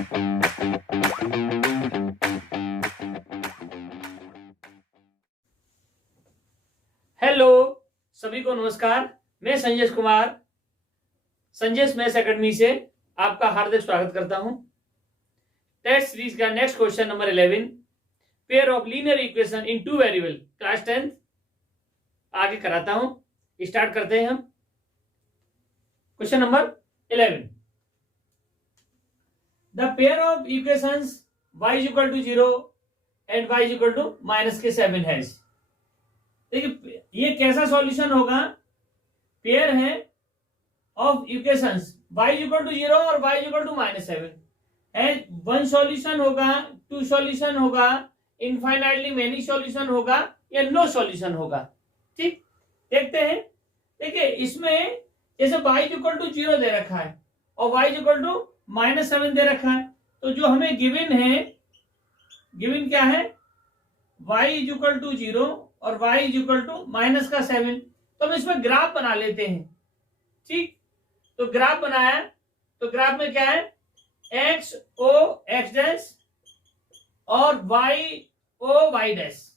Hello, सभी को नमस्कार। मैं संजय कुमार संजय मैथ्स एकेडमी से आपका हार्दिक स्वागत करता हूं। टेस्ट सीरीज का next question number 11, pair of linear equation in two variable, class 10 आगे कराता हूं। स्टार्ट करते हैं हम। Question number 11, the pair of equations y is equal to 0 and y is equal to -7 है। देखिए ये कैसा सॉल्यूशन होगा, पेयर है of equations y equal to 0 और y equal to -7 and one solution होगा, टू सॉल्यूशन होगा, इनफाइनाइटली मेनी सॉल्यूशन होगा या नो सॉल्यूशन होगा। ठीक, देखते हैं। देखिए इसमें जैसे y इक्वल टू 0 दे रखा है और y इक्वल टू -7 दे रखा है, तो जो हमें गिवन है, गिवन क्या है, y इक्वल टू 0 और y इज इक्वल टू -7। तो हम इसमें ग्राफ बना लेते हैं। ठीक, तो ग्राफ बनाया, तो ग्राफ में क्या है, x o x डैश और y o y डैश।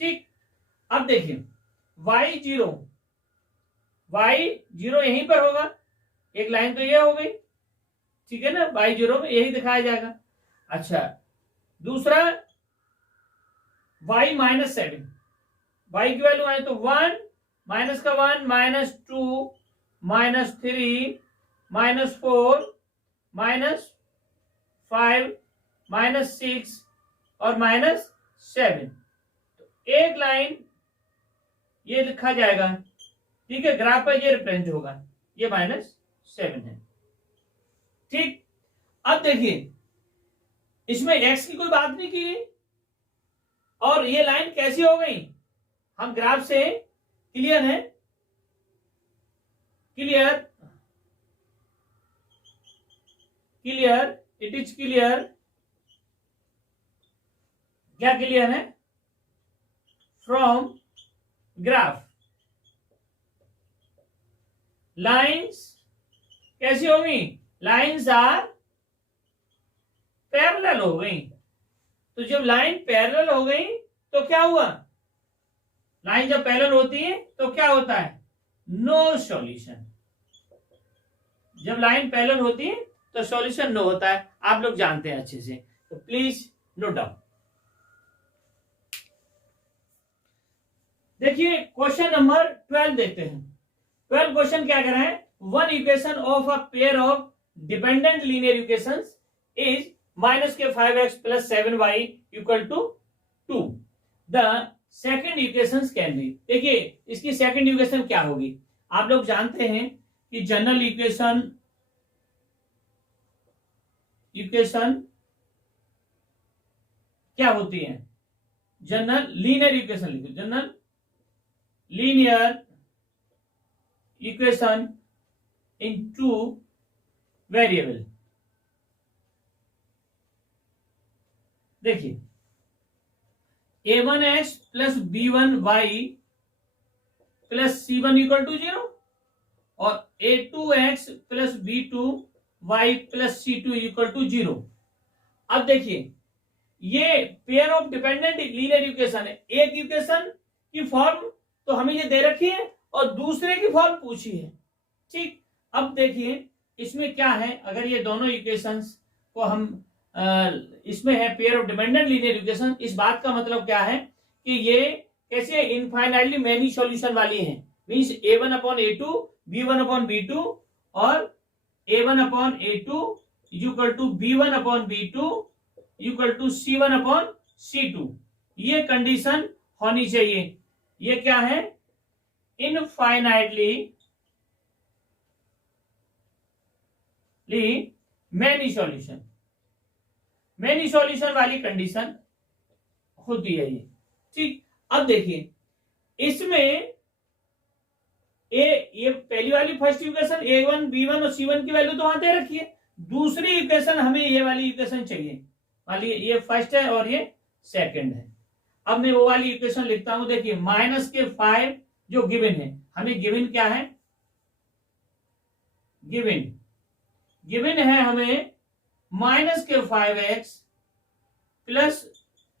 ठीक, अब देखिए y 0 यहीं पर होगा, एक लाइन तो ये हो गई, ठीक है ना, y 0 में यही दिखाया जाएगा। अच्छा, दूसरा y -7, y की वैल्यू आए तो 1 माइनस का 1 -2 -3 -4 -5 -6 और -7। तो एक लाइन ये लिखा जाएगा, ठीक है, ग्राफ पर ये रिप्रेजेंट होगा, ये -7 है। ठीक, अब देखिए इसमें x की कोई बात नहीं की गई और ये लाइन कैसी हो गई, हम ग्राफ से क्लियर है, क्लियर इट इज क्लियर, क्या क्लियर है, फ्रॉम ग्राफ लाइंस कैसी होगी, लाइंस आर पैरेलल हो गई। तो जब लाइन पैरेलल हो गई तो क्या हुआ, लाइन जब पैरेलल होती है तो क्या होता है, नो सॉल्यूशन। जब लाइन पैरेलल होती है तो सॉल्यूशन नो होता है, आप लोग जानते हैं अच्छे से, तो प्लीज नोट डाउन। देखिए क्वेश्चन नंबर 12 देखते हैं। 12 क्वेश्चन क्या कर रहे हैं, one equation of a pair of dependent linear equations is -5x + 7y = 2। The second equation can be. देखिए इसकी सेकेंड इक्वेशन क्या होगी, आप लोग जानते हैं कि जनरल इक्वेशन क्या होती है, जनरल लीनियर इक्वेशन लिखो, general linear equation in two variable. देखिए a1x + b1y + c1 = 0 और a2x + b2y + c2 = 0। अब देखिए ये pair of dependent linear equation है, एक इक्वेशन की फॉर्म तो हमें ये दे रखी है और दूसरे की फॉर्म पूछी है। ठीक, अब देखिए इसमें क्या है, अगर ये दोनों इक्वेशंस को हम इसमें है pair of dependent linear equation, इस बात का मतलब क्या है कि ये कैसे इनफाइनाइटली मेनी सॉल्यूशन वाली हैं, मींस a1/a2 b1/b2 और a1/a2 = b1/b2 = c1/c2। ये कंडीशन होनी चाहिए। ये क्या है, इनफाइनाइटली मेनी सॉल्यूशन वाली कंडीशन होती है ये। ठीक, अब देखिए इसमें ये पहली वाली फर्स्ट इक्वेशन a1 b1 और c1 की वैल्यू तो वहां दे रखी है, दूसरी इक्वेशन हमें ये वाली इक्वेशन चाहिए, वाली ये फर्स्ट है और ये सेकंड है। अब मैं वो वाली इक्वेशन लिखता हूं, देखिए -5 जो गिवन है, हमें गिवन क्या है, गिवन है हमें माइनस के 5x plus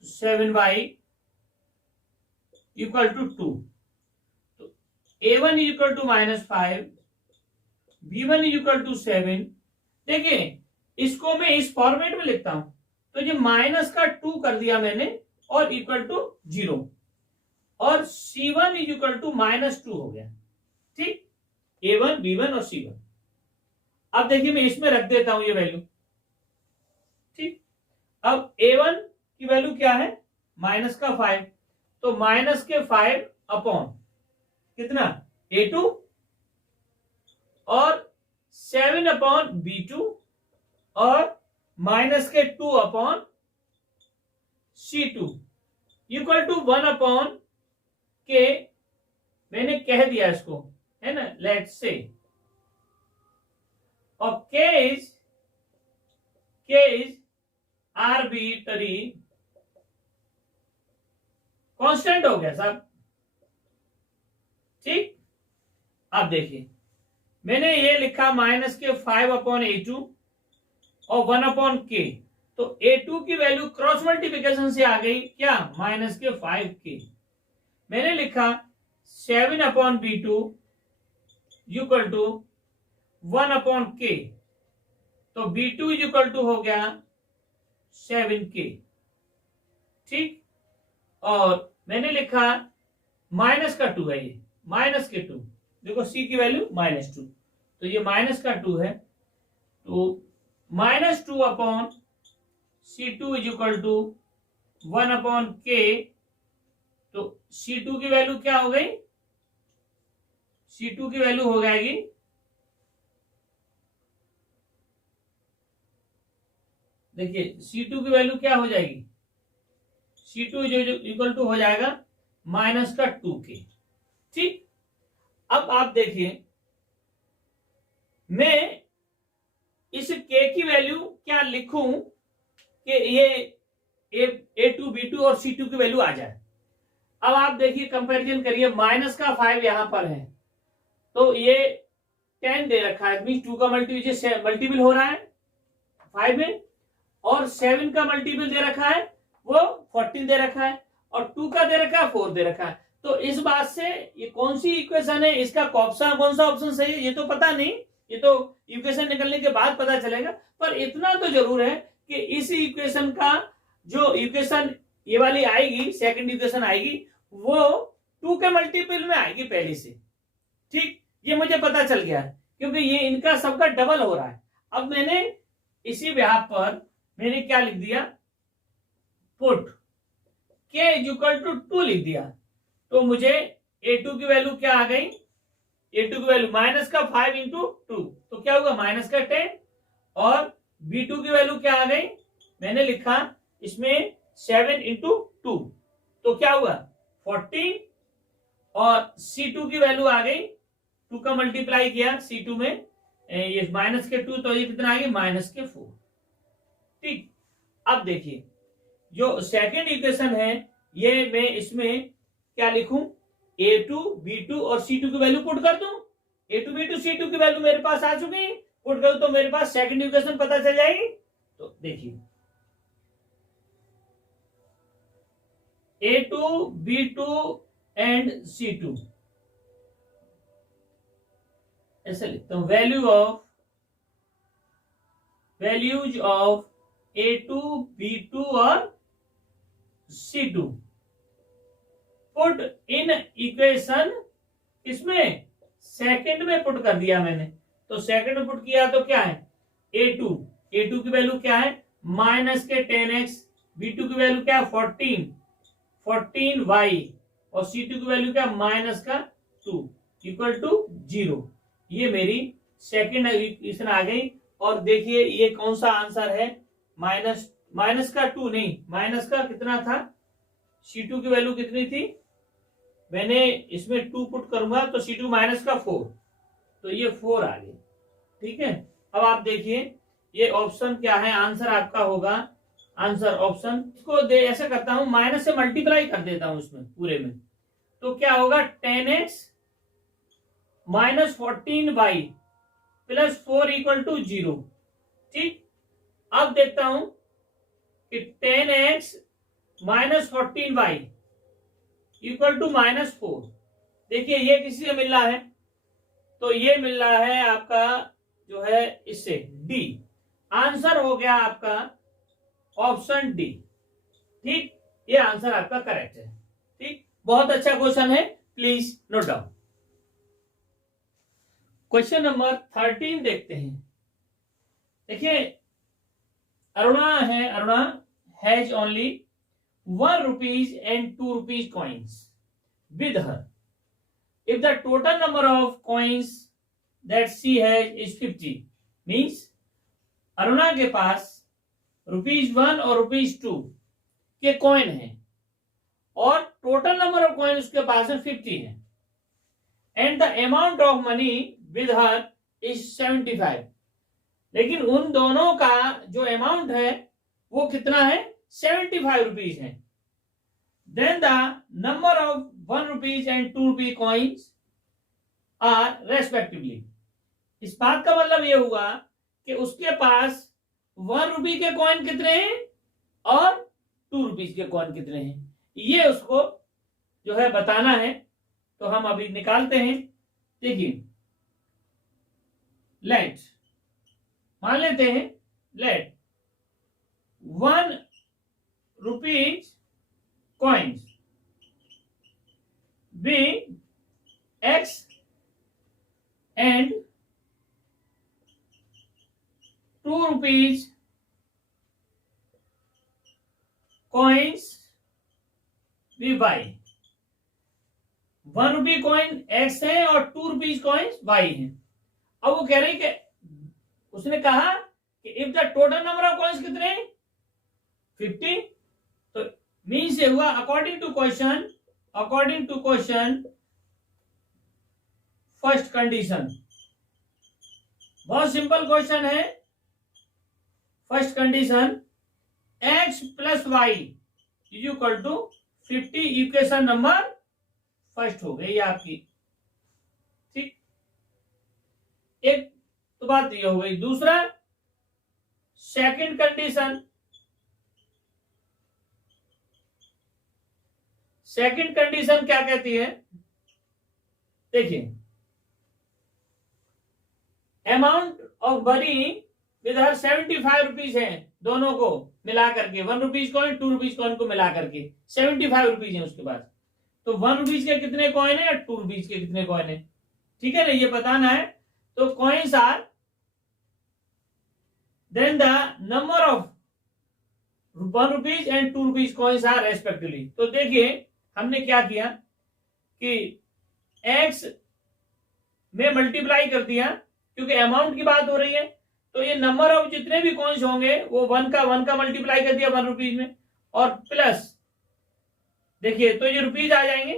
7y equal to 2। तो a1 equal to -5, b1 equal to 7। देखिए इसको मैं इस फॉर्मेट में लिखता हूं, तो ये माइनस का 2 कर दिया मैंने और इक्वल टू 0, और c1 इक्वल टू -2 हो गया। ठीक, a1 b1 और c1। अब देखिए मैं इसमें रख देता हूं ये वैल्यू। ठीक, अब a1 की वैल्यू क्या है, माइनस का 5, तो माइनस के 5 अपॉन कितना a2 और 7 अपॉन b2 और माइनस के 2 upon c2 equal to 1 upon के, मैंने कह दिया इसको, है ना, लेट्स से, और k इज आर्बिट्ररी कांस्टेंट हो गया साहब। ठीक, अब देखिए मैंने ये लिखा माइनस के 5 अपॉन a2 और 1 अपॉन k, तो a2 की वैल्यू क्रॉस मल्टीप्लिकेशन से आ गई क्या, माइनस के 5k। मैंने लिखा 7 upon b2 equal to 1 upon k, तो b2 इक्वल टू हो गया 7k। ठीक, और मैंने लिखा माइनस का 2 है, ये माइनस के 2, देखो c की वैल्यू -2, तो ये माइनस का 2 है, तो -2 upon c2 is equal to 1 upon k, तो c2 की वैल्यू क्या हो गई, c2 की वैल्यू हो जाएगी देखिए c2 की वैल्यू क्या हो जाएगी, c2 इक्वल टू हो जाएगा माइनस का 2k। ठीक, अब आप देखिए मैं इस k की वैल्यू क्या लिखूं कि ये a2 b2 और c2 की वैल्यू आ जाए। अब आप देखिए कंपैरिजन करिए, माइनस का 5 यहां पर है, तो ये 10 दे रखा है, मीन 2 का मल्टीपल हो रहा है 5 में, और 7 का मल्टीपल दे रखा है वो 14 दे रखा है, और 2 का दे रखा है 4 दे रखा है। तो इस बात से ये कौन सी इक्वेशन है, इसका कौन सा ऑप्शन सही है ये तो पता नहीं, ये तो इक्वेशन निकलने के बाद पता चलेगा। पर इतना तो जरूर है कि इस इक्वेशन का जो इक्वेशन ये वाली आएगी, सेकंड इक्वेशन आएगी, वो 2 के मल्टीपल में आएगी पहले से। ठीक, ये मुझे पता चल गया है क्योंकि ये इनका सबका डबल हो रहा है। अब मैंने इसी ब्याह पर मैंने क्या लिख दिया, पुट k इक्वल टू 2 लिख दिया, तो मुझे a2 की वैल्यू क्या आ गई, a2 की वैल्यू माइनस का 5 इंटू 2, तो क्या होगा माइनस का 10, और b2 की वैल्यू क्या आ गई, मैंने लिखा इसमें 7 इंटू 2, तो क्या हुआ 14, और c2 की वैल्यू आ गई, 2 का मल्टीप्लाई किया c2 में, ये माइनस के 2, तो ये कितना आ गया माइनस के 4। ठीक, अब देखिए जो सेकंड इक्वेशन है ये मैं इसमें क्या लिखूं, a2 b2 और c2 की वैल्यू पुट कर दूं, a2 b2 c2 की वैल्यू मेरे पास आ चुकी है, पुट करूं तो मेरे पास सेकंड इक्वेशन पता चल जाएगी। तो देखिए a2 b2 एंड c2 ऐसे लिखता हूं, वैल्यूज ऑफ a2 b2 और c2 पुट इन इक्वेशन, इसमें सेकंड में पुट कर दिया मैंने, तो सेकंड में पुट किया तो क्या है a2 की वैल्यू क्या है माइनस के 10x, b2 की वैल्यू क्या है 14y, और c2 की वैल्यू क्या माइनस का 2 इक्वल टू 0। ये मेरी सेकंड इक्वेशन आ गई। और देखिए ये कौन सा आंसर है, माइनस का 2 नहीं, माइनस का कितना था, c2 की वैल्यू कितनी थी, मैंने इसमें 2 पुट करूंगा तो c2 माइनस का 4, तो ये 4 आ गई। ठीक है, अब आप देखिए ये ऑप्शन क्या है, आंसर आपका होगा, आंसर ऑप्शन, इसको ऐसे करता हूं माइनस से मल्टीप्लाई कर देता हूं इसमें पूरे में, तो क्या होगा 10x minus 14y plus 4 equal to 0, ठीक, अब देखता हूं कि 10x minus 14y equal to -4। देखिए ये किसी से मिल रहा है, तो ये मिल रहा है आपका जो है इससे डी। आंसर हो गया आपका ऑप्शन डी। ठीक, ये आंसर आपका करेक्ट है। ठीक, बहुत अच्छा क्वेश्चन है, please note down. Question number 13 देखते हैं। देखिए Aruna has only 1 rupees and 2 rupees coins with her. If the total number of coins that she has is 50, means Aruna के पास ₹1 और ₹2 के कॉइन हैं और टोटल नंबर ऑफ कॉइन उसके पास है 50 है, and the amount of money with her is 75। लेकिन उन दोनों का जो अमाउंट है वो कितना है, 75 रुपीज है। Then the number of 1 rupees and 2 rupee coins are respectively. इस बात का मतलब ये हुआ कि उसके पास 1 रुपी के कॉइन कितने हैं और 2 रुपीज के कॉइन कितने हैं, ये उसको जो है बताना है। तो हम अभी निकालते हैं। देखिए लेट, मान लेते हैं late 1 rupees coins be x and 2 rupees coins be y। 1 rupee coin x है और 2 रुपीज कॉइन्स y है। अब वो कह रहे हैं कि उसने कहा कि if the total number of coins कितने हैं 50, तो मीन से हुआ according to question first condition. बहुत सिंपल क्वेश्चन है। First condition x plus y is equal to 50, equation number first हो गई आपकी। ठीक, एक तो बात ये हो गई। दूसरा सेकंड कंडीशन, सेकंड कंडीशन क्या कहती है, देखिए amount of money with her 75 rupees है, दोनों को मिला करके 1 रुपीज कॉइन 2 रुपीज कॉइन को मिला करके 75 रुपीज है उसके पास। तो 1 रुपीज के कितने कॉइन है या 2 रुपीज के कितने कॉइन है, ठीक है ना, ये बताना है। तो coins are, then the number of 1 rupees and 2 rupees coins are respectively. तो देखिए हमने क्या किया कि x में मल्टीप्लाई कर दिया, क्योंकि अमाउंट की बात हो रही है। तो ये नंबर ऑफ जितने भी कॉइन्स होंगे वो 1 का मल्टीप्लाई कर दिया 1 रुपीज में, और प्लस देखिए तो ये रुपीज आ जाएंगे,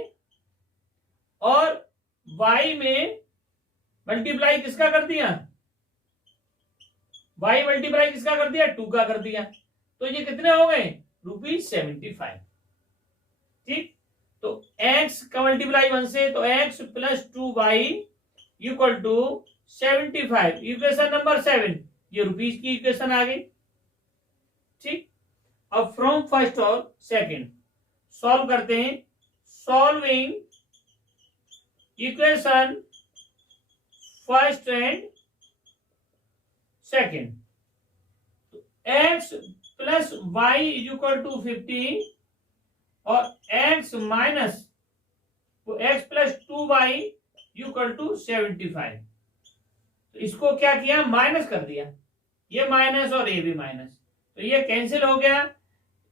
और y में मल्टीप्लाई किसका कर दिया, y मल्टीप्लाई किसका कर दिया 2 का कर दिया। तो ये कितने हो गए ₹75। ठीक, तो x का मल्टीप्लाई 1 से, तो x plus 2y equal to 75, equation number 7। ये रुपीज की इक्वेशन आ गई। ठीक, अब फ्रॉम फर्स्ट और सेकंड सॉल्व करते हैं। Solving equation first and second, x plus y equal to 50 और x minus x plus 2y equal to 75। तो इसको क्या किया, माइनस कर दिया, ये माइनस और ये भी माइनस, तो ये कैंसिल हो गया।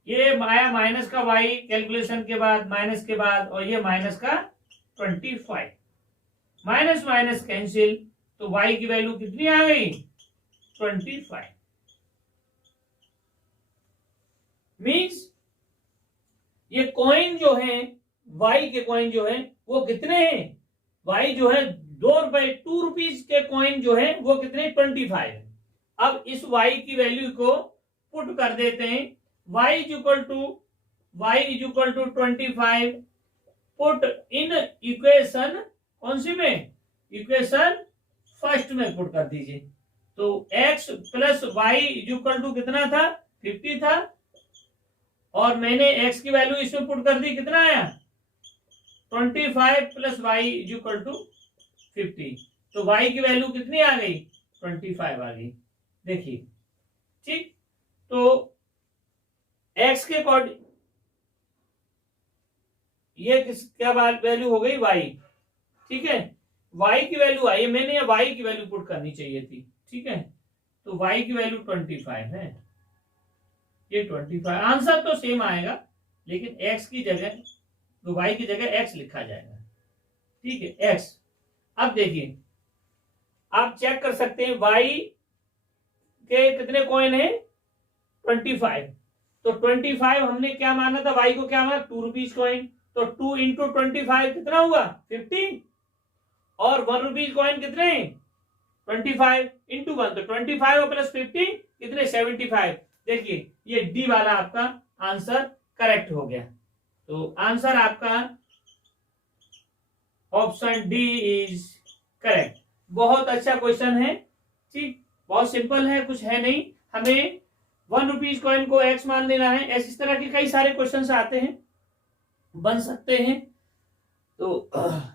ये आया माइनस का y कैलकुलेशन के बाद, माइनस के बाद, और ये माइनस का 25। माइनस माइनस कैंसिल, तो y की वैल्यू कितनी आ गई 25। मीन्स ये कॉइन जो है, y के कॉइन जो है वो कितने हैं, y जो है 2 रुपीज के कॉइन जो है वो कितने 25 है। अब इस y की वैल्यू को पुट कर देते हैं, y is equal to 25, put in equation कौन सी में, इक्वेशन फर्स्ट में पुट कर दीजिए। तो x plus y equal to कितना था, 50 था, और मैंने x की वैल्यू इसमें पुट कर दी, कितना आया 25 प्लस वाई इक्वल टू 50। तो y की वैल्यू कितनी आ गई, 25 आ गई। देखिए ठीक, तो x के अकॉर्डिंग ये क्या वैल्यू हो गई y, ठीक है, y की वैल्यू आई, मैंने ये y की वैल्यू पुट करनी चाहिए थी, ठीक है, तो y की वैल्यू 25 है, ये 25, आंसर तो सेम आएगा लेकिन x की जगह, तो y की जगह x लिखा जाएगा, ठीक है, x। अब देखिए आप चेक कर सकते हैं y के कितने कॉइन है, 25, तो 25 हमने क्या माना था, y को क्या माना, 2 रुपीज कॉइन, तो 2 इंटू 25 कितना हुआ 50, और 1 रुपीज कॉइन कितने 25 इंटू 1, तो 25 और प्लस 50 कितने 75। देखिए ये डी वाला आपका आंसर करेक्ट हो गया, तो आंसर आपका ऑप्शन डी इज करेक्ट। बहुत अच्छा क्वेश्चन है, ठीक, बहुत सिंपल है, कुछ है नहीं, हमें 1 रुपीज कॉइन को x मान लेना है। इस तरह के कई सारे क्वेश्चन आते हैं, बन सकते हैं, तो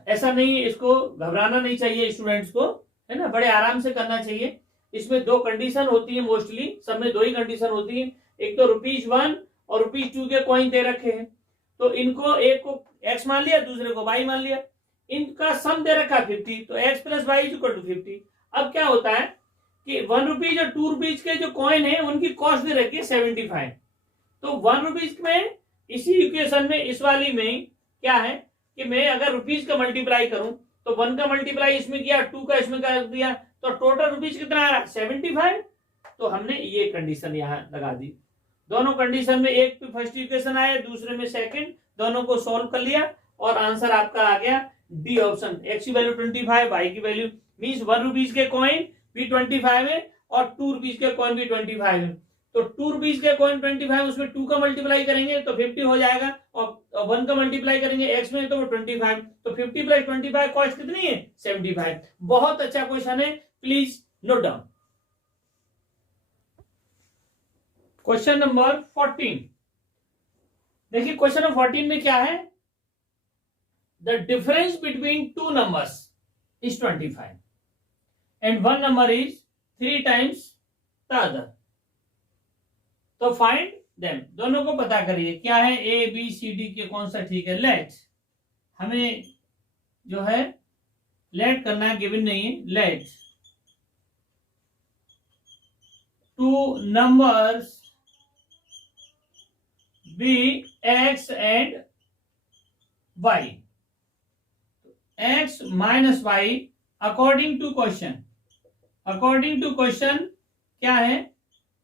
ऐसा नहीं, इसको घबराना नहीं चाहिए स्टूडेंट्स को, है ना, बड़े आराम से करना चाहिए। इसमें 2 कंडीशन होती है, मोस्टली सब में 2 ही कंडीशन होती है, एक तो ₹1 और ₹2 के कॉइन दे रखे हैं, तो इनको एक को x मान लिया, दूसरे को y मान लिया, इनका सम दे रखा 50, तो x plus y equal to 50। अब क्या होता है कि 1 रुपीज और 2 रुपीज के जो कॉइन है उनकी कॉस्ट दे रखी है 75, तो 1 रुपीज में इसी इक्वेशन में, इस वाली में क्या है कि मैं अगर रुपीज का मल्टीप्लाई करूं तो 1 का मल्टीप्लाई इसमें किया, 2 का इसमें कर दिया, तो टोटल रुपीज कितना आ रहा है 75। तो हमने ये कंडीशन यहाँ लगा दी, दोनों कंडीशन में, एक पे फर्स्ट इक्वेशन आया, दूसरे में सेकंड, दोनों को सॉल्व कर लिया और आंसर आपका आ गया डी ऑप्शन। x की वैल्यू 25, y की वैल्यू मींस 1 रुपीज के कॉइन भी 25 है और 2 रुपीज के कॉइन भी 25 है, तो 2 रुपीज के कॉइन 25, उसमें 2 का मल्टीप्लाई करेंगे तो 50 हो जाएगा, और 1 का मल्टीप्लाई करेंगे x में तो 25, तो 50 प्लस 25 कॉस्ट कितनी है 75। बहुत अच्छा क्वेश्चन है, please note down. Question number 14, देखिए क्वेश्चन नंबर 14 में क्या है, the difference between 2 numbers is 25 and one number is 3 times the other, तो फाइंड देम, दोनों को पता करिए क्या है, ए बी सी डी के कौन सा ठीक है। लेट, हमें जो है लेट करना है, गिवन नहीं है, let 2 numbers be x and y, x minus y according to question, according to question क्या है,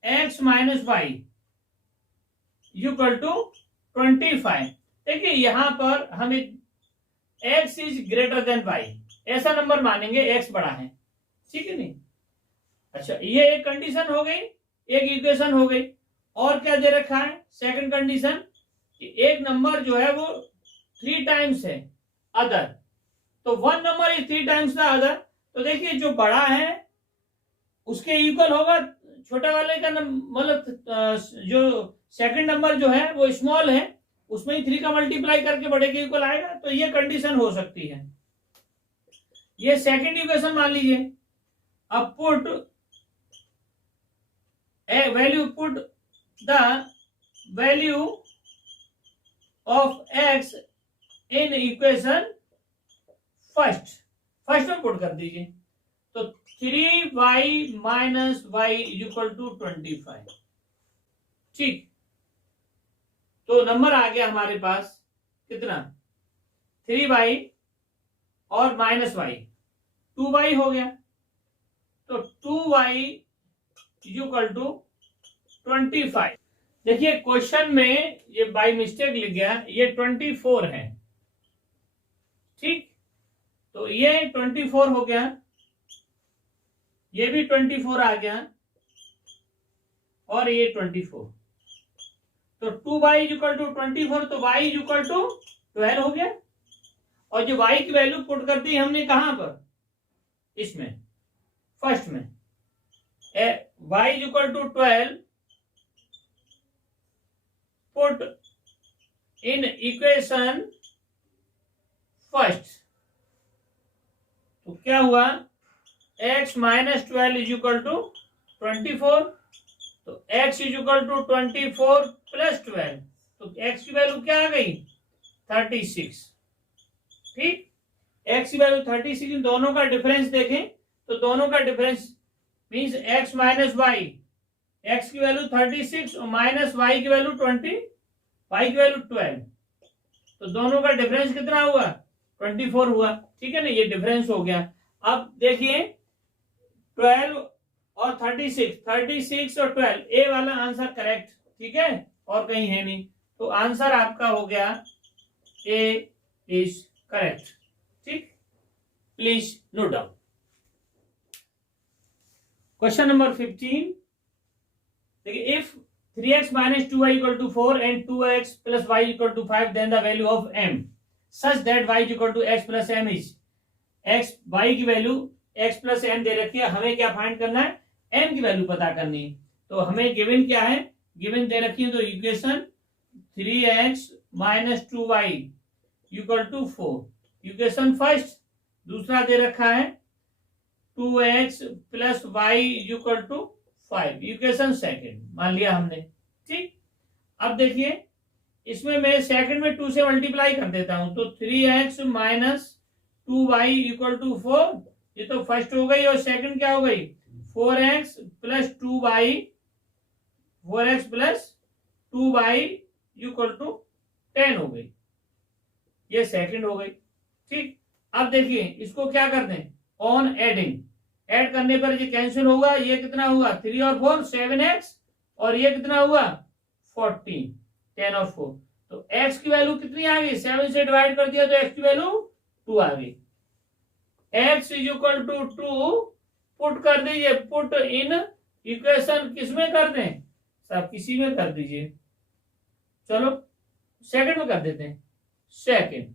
x minus y equal to 25। देखिए यहां पर हमें x is greater than y, ऐसा नंबर मानेंगे x बड़ा है, ठीक है नहीं। अच्छा, ये एक कंडीशन हो गई, एक इक्वेशन हो गई, और क्या दे रखा है सेकंड कंडीशन कि एक नंबर जो है वो 3 टाइम्स है अदर, तो 1 number is 3 times the other, तो देखिए जो बड़ा है उसके इक्वल होगा छोटा वाले का, मतलब जो सेकंड नंबर जो है वो स्मॉल है, उसमें ही 3 का मल्टीप्लाई करके बड़े के इक्वल आएगा, तो ये कंडीशन हो सकती है। ये सेकंड इक्वेशन मान लीजिए। अब put value, put the value of x in equation first में पुट कर दीजिए, तो 3y minus y equal to 25, ठीक, तो नंबर आ गया हमारे पास कितना 3y और माइनस वाई 2y हो गया, तो 2y इक्वल टू 25। देखिए क्वेश्चन में ये बाय मिस्टेक लिख गया, ये 24 है, ठीक, तो ये 24 हो गया, ये भी 24 आ गया, और ये 24, तो 2y इक्वल टू 24, तो y इक्वल टू 12 हो गया, और जो y की वैल्यू पुट कर दी हमने कहां पर, इसमें फर्स्ट में, y is equal to 12, put in equation first. तो क्या हुआ, x minus 12 is equal to 24, तो x is equal to 24 plus 12, तो x की वैल्यू क्या आ गई 36। ठीक, x की वैल्यू 36, इन दोनों का डिफरेंस देखें तो दोनों का difference means x minus y, x की वैल्यू 36 और माइनस y की वैल्यू 20, y की वैल्यू 12, तो दोनों का डिफरेंस कितना हुआ 24 हुआ। ठीक है ना, ये डिफरेंस हो गया। अब देखिए 12 और 36, 36 और 12, ए वाला आंसर करेक्ट। ठीक है, और कहीं है नहीं, तो आंसर आपका हो गया ए इज करेक्ट। ठीक, please note down. Question number 15, देखिए if 3x minus 2y equal to 4 and 2x plus y equal to 5, then the value of m such that y is equal to x plus m is x, y की value x plus m दे रखी है, हमें क्या find करना है, m की value पता करनी है। तो हमें गिवन क्या है, गिवन दे रखी है, तो equation 3x minus 2y equal to 4, equation first. दूसरा दे रखा है 2x plus y equal to 5, equation second मान लिया हमने। ठीक, अब देखिए इसमें मैं सेकंड में 2 से मल्टीप्लाई कर देता हूं, तो 3x minus 2y equal to 4, ये तो फर्स्ट हो गई, और सेकंड क्या हो गई 4x plus 2y, 4x plus 2y equal to 10 हो गई, ये सेकंड हो गई। ठीक, अब देखिए इसको क्या कर दें, ऑन एडिंग, ऐड करने पर ये कैंसिल होगा, ये कितना हुआ 3 और 4 7x, और ये कितना हुआ 14, 10 और 4, तो x की वैल्यू कितनी आ गई, 7 से डिवाइड कर दिया तो x की वैल्यू 2 आ गई। x is equal to 2 put कर दीजिए, पुट इन इक्वेशन किसमें कर दें, सब किसी में कर दीजिए, चलो सेकंड में कर देते हैं, सेकंड,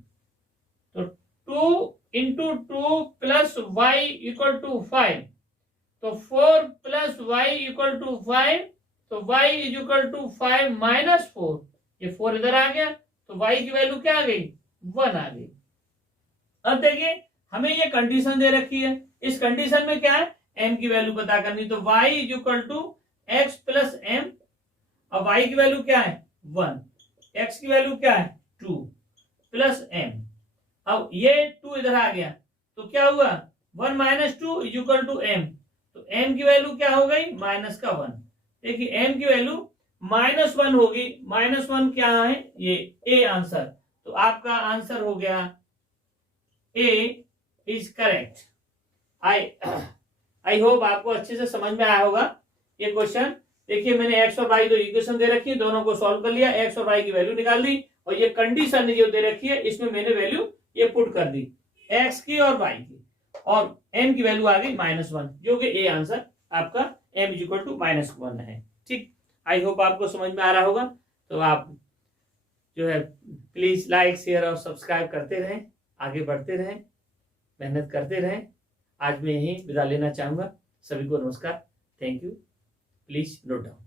तो 2 into 2 plus y equal to 5, तो 4 प्लस वाई इक्वल टू 5, तो y is equal to 5 minus 4, ये 4 इधर आ गया, तो y की वैल्यू क्या आ गई 1 आ गई। अब देखिए हमें ये कंडीशन दे रखी है, इस कंडीशन में क्या है, m की वैल्यू पता करनी, तो y is equal to x plus m, अब y की वैल्यू क्या है 1, x की वैल्यू क्या है 2 प्लस m, अब ये 2 इधर आ गया, तो क्या हुआ 1 minus 2 is equal to m, तो m की वैल्यू क्या हो गई माइनस का 1। देखिए m की वैल्यू -1 होगी, -1 क्या है ये ए आंसर, तो आपका आंसर हो गया ए इज करेक्ट। आई होप आपको अच्छे से समझ में आया होगा ये क्वेश्चन। देखिए मैंने x और y दो इक्वेशन दे रखी है, दोनों को सॉल्व कर लिया, x और y की वैल्यू निकाल दी, और ये कंडीशन जो दे रखी है इसमें मैंने वैल्यू ये पुट कर दी x की और y की, और m की वैल्यू आ गई -1, जो कि ए आंसर आपका m इज इक्वल टू -1 है। ठीक, आई होप आपको समझ में आ रहा होगा, तो आप जो है प्लीज लाइक शेयर और सब्सक्राइब करते रहें, आगे बढ़ते रहें, मेहनत करते रहें। आज मैं यही विदा लेना चाहूंगा, सभी को नमस्कार, thank you, please note down.